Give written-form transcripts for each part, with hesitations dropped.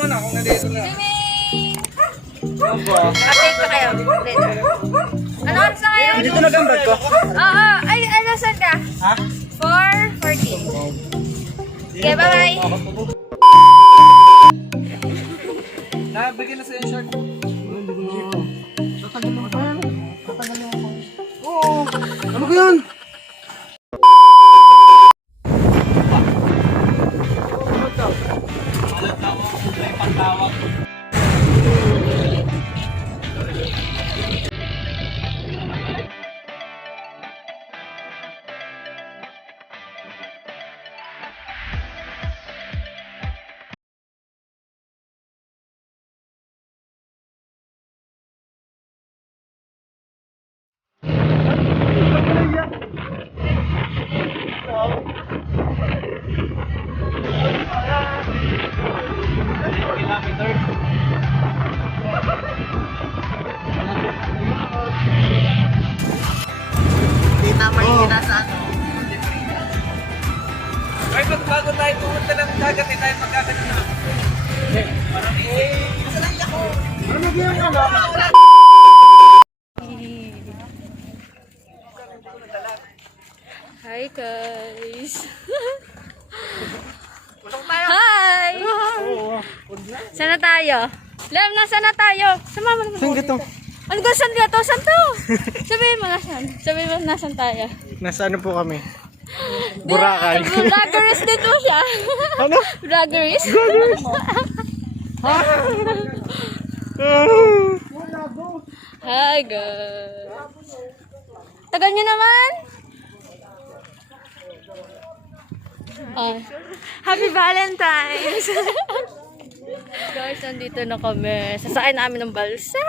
muna kung nandito na. Swimming! Update pa kayo. Ano oras na ngayon? Dito na gambag ko. Oo. Ay, saan ka? Ha? 4:40. Okay, bye-bye. Nabigyan na sa'yo yung short. Tatagal mo pa. Tatagal mo pa. Oo. Ano ba yan? Hindi na mahina sa ano. Ay, bago tayo pumunta ng dagat, eh, tayo magkakalit na. Parang masalay ako. Ano nagyayang ka na? Hi guys! Hi! Saan na tayo? Lem, nasaan na tayo? Sumama naman. Saan ka to? Ano ka, saan ka to? Saan to? Sabihin mo nasaan. Sabihin mo nasaan tayo. Nasa ano po kami? Boracay. Vloggeries din mo siya. Ano? Vloggeries? Hi guys! Tagal nyo naman! Oh. Happy Valentine's! Guys, nandito na kami. Sasakay namin ng balsa.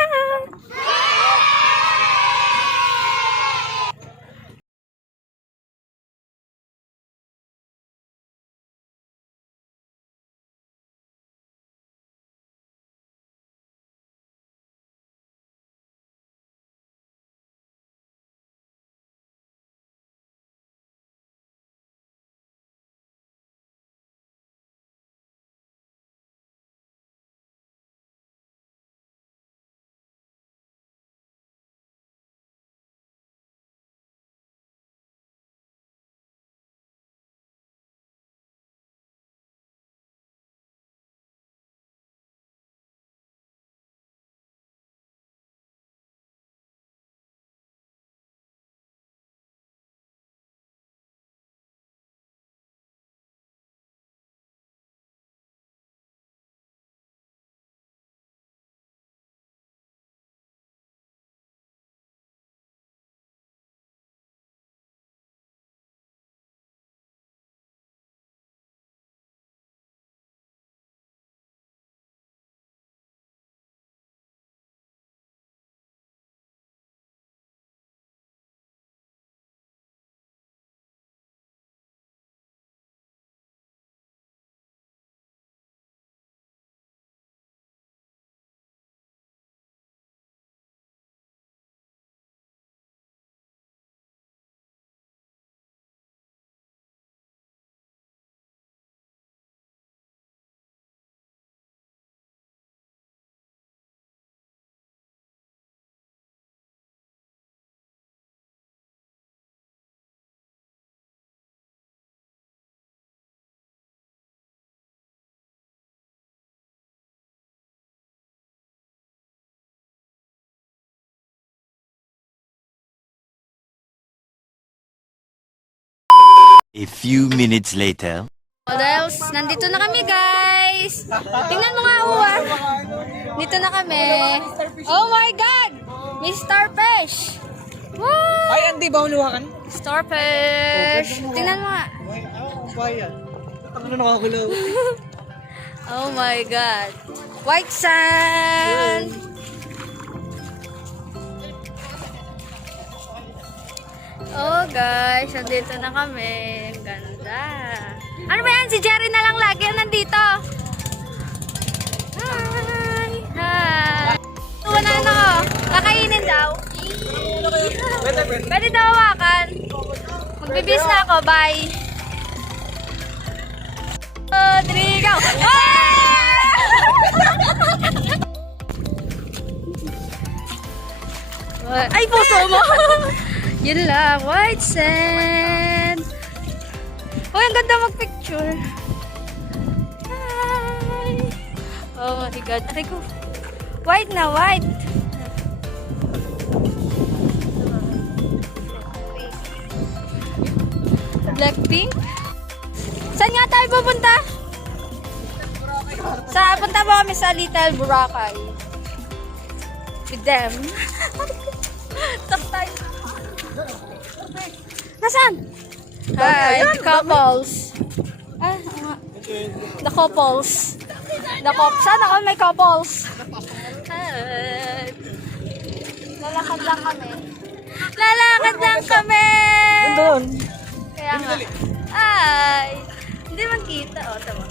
A few minutes later. O dahil nandito na kami guys. Tingnan mo nga uwa. Dito na kami. Oh my God! May starfish! Wow! Ay, hindi ba huluwakan? Starfish! Tingnan mo nga. Bayan. Ano na nakakulaw? Oh my God! White sand! Oh guys, nandito na kami. Ang ganda. Ano ba yan? Si Jerry na lang lagi ang nandito. Hi! Hi! Tuwan na ano ko. Kakainin daw. Pwede daw hawakan. Magbibis na ako. Bye! 2, 3, go! Ah! Ay, puso mo! Yun lang, white sand. Uy, ang ganda mag-picture. Hi! Oh my God. Aray ko. White na, white. Blackpink? Saan nga tayo pupunta? Punta ba kami sa Little Boracay? With them. Talk tayo. Nasaan? Hi, the couples. Ah, oo nga. The couples. Sana kami may couples. Hi. Lalakad lang kami. Lalakad lang kami! Doon. Kaya nga. Ay! Hindi man kita. O, tama.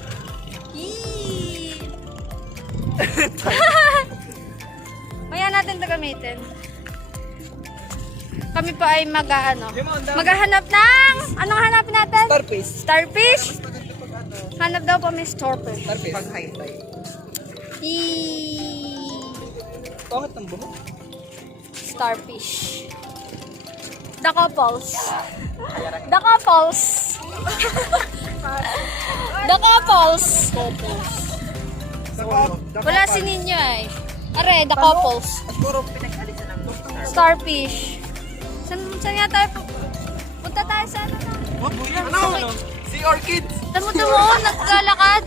Yee! Maya natin ito gamitin. Kami pa ay maghahanap ng... Anong hanapin natin? Starfish. Starfish? Hanap daw po may starfish. Starfish. Pag high-tide. Yee! Pangit ng buhok. Starfish. The couples. The couples. The couples. Wala si Ninyo eh. Are, the couples. Siguro pinag-alisan ng doktor. Starfish. Saan nga tayo? Punta tayo sa ano na? Ano? Si Orchids. Tamo-tamo, naglalakad.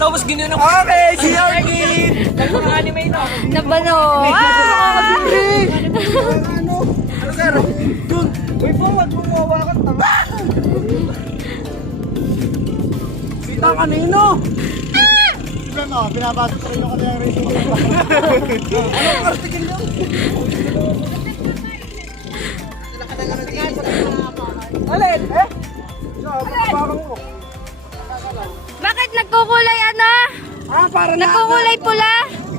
Tapos ganyan ako. Okay, si Orchid. Mga anime no. Nabano. Ano, sir? Dun. Uy po, wag mo mawakan. Sita kanino? Ano, binabasa sa inyo kami ang racing. Anong article yun? Alin? Eh? Parang mo. Bakit nagkukulay ano? Para na. Nagkukulay pula?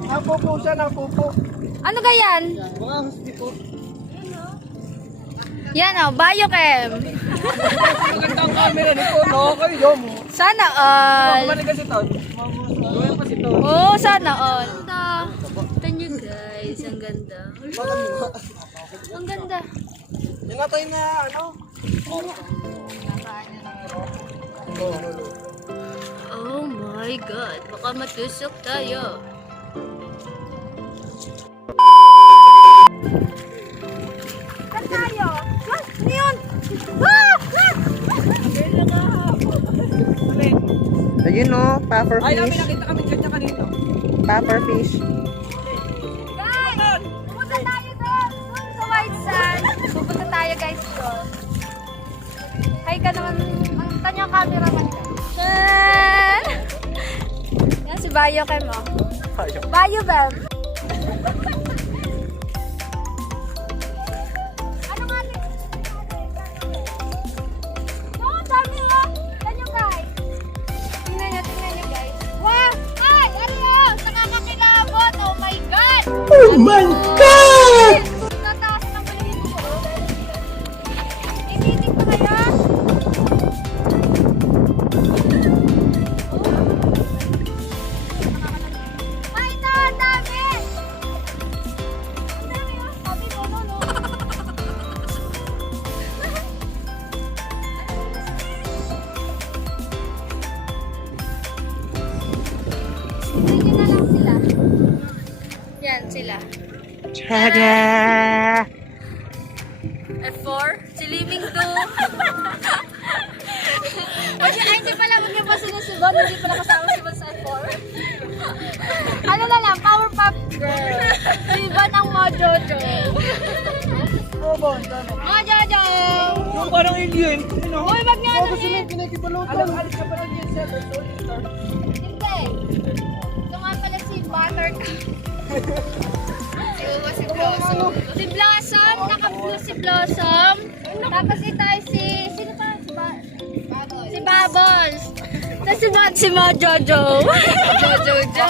Napupo siya, napupo. Ano ganyan? Mga husky po. Yan o, biochem. Magandang camera nito, no? Kayo mo. Sana all. Kumali kasi ito. Gawin pa si ito. Oh, sana all. Tignan nyo guys, ang ganda. Ang ganda. Pinatay na, ano? Oh my God, baka matusok tayo. Saan tayo? Ano yun? Ayun no, puffer Ay, namin fish. nakita kami dyan niya kanino. Puffer fish. Guys, pupunta tayo doon. Doon sa white sand. Pupunta tayo guys doon. Hi ka naman. Ang kanyang camera man ka. Yan si Bayo kay mo. Bayo, Beb. Ano nga rin? Oh, dami oh. Tanyo guys. Tingnan nyo guys. Wow! Ay! Ano yun? Nakakakilabot! Oh my God! Oh my God! Nataas ng balagin ko. Initig pa kaya? Ay, ito! Ang dami! Ang dami oh. Sabi ko, no. Tingnan na lang sila. Yan sila. Tada! F4, si Living 2. Ay, hindi pala, huwag niyo pa sinusuban, hindi pala kasama si Van sa F4. Ano na lang, Powerpuff Girl. Si Van ang Mojojo. Mojojo! Yung parang alien. Ano? Uy, wag niyo ano eh. Alam, alis ka pala dyan siya. Hindi. Ito nga pala si Buttercup. Si Blossom. Si Blossom, naka-blue si Blossom. Tapos ito ay sino pa? Si Bubbles. Tapos si Mojojo. Mojojo.